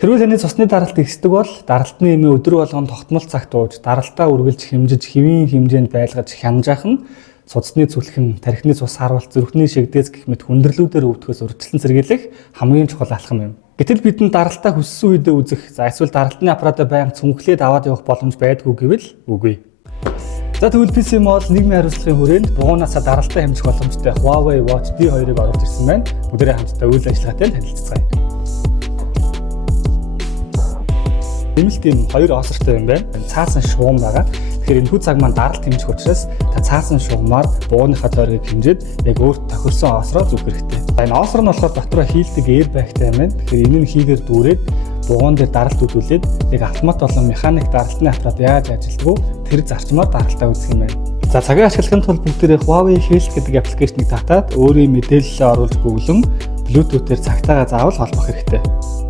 Хэрвээ таны цусны даралт ихсдэг бол даралтны эмээ өдөр болгон тогтмол цагт ууж, даралтаа үргэлж хэмжиж, хэвийн хэмжээнд байлгаж хянжаах нь цусны зүлхэн, тархины цус харуулт, зүрхний шигдээс гэх мэт хүндрэлүүдээр өвдөхөөс урьдчилан сэргийлэх хамгийн чухал алхам юм. Гэтэл бидэнд даралтаа хүссэн үедээ үзэх, эсвэл даралтны аппаратаа байнга цүнхлээд аваад явах боломж байдгүй гэвэл үгүй. За тэгвэл PC Mall нийгмийн хариуцлагын хүрээнд дугуйнаасаа даралтаа хэмжих боломжтой Huawei Watch D2-ыг оруулж ирсэн байна. Бүгдээрээ хамтдаа үйл ажиллагаатай танилццгаая. Тийм хоёр осортой юм байна. Цаасан шугам байгаа. Тэгэхээр энэ хүү цаг маань даралт хэмжих учраас та цаасан шугамаар бууныхаа тойргийг хэмжээд яг өөрт тохирсон осроо зүгх хэрэгтэй. Энэ осор нь болохоор дотроо хийлдэг airbag-тай юм байна. Тэгэхээр энэ нь хийгээр дүүрээд бугуун дээр даралт үзүүлээд яг автомат болон механик даралтны аппарат яаж ажилладаг вэ? Тэр зарчмаар даралтаа үзэх юм байна. За цагийг ашиглахын тулд бүгдээрээ Huawei Health гэдэг аппликейшнийг татаад өөрийн мэдээлэлээ оруулж бөглөн Bluetooth-ээр цагтаагаа заавал холбох хэрэгтэй.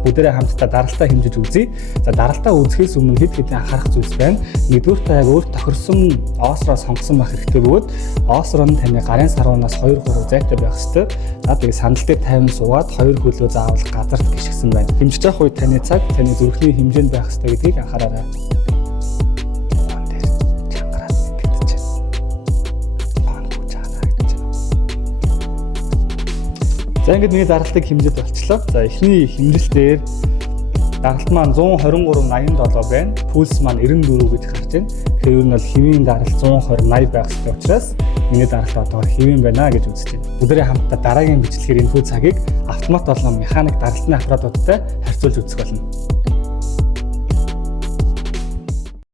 Бүгдээрээ хамтдаа даралтаа хэмжиж үзье. За даралтаа үзэхээс өмнө хэд хэдэн анхаарах зүйлс байна. Нэгдүгээр та яг өөрт тохирсон осроо сонгосон байх хэрэгтэй бөгөөд осроо нь таны гарын сарванаас 2-3 зайтай байх ёстой. За тэгээд сандал дээр тайван суугаад 2 хөлөө заавал газарт гიშгсэн байна. Хэмжиж явах үед таны цаг таны зүрхний хэмжээнд байх ёстой гэдгийг анхаараарай. За ингээд миний даралтыг хэмжиж болчлоо. За эхний хэмжилтээр даралт маань 123.87 байна. Пульс маань 94 гэж гарч байна. Тэгэхээр ер нь бол хэвийн даралт 120-80 байх ёстой учраас миний даралт одоо хэвийн байна гэж үзэж байна. Бүгдээрээ хамтдаа дараагийн бичлэгээр энэ хүү цагийг автомат болон механик даралтны аппаратуудтай харьцуулж үзэх болно.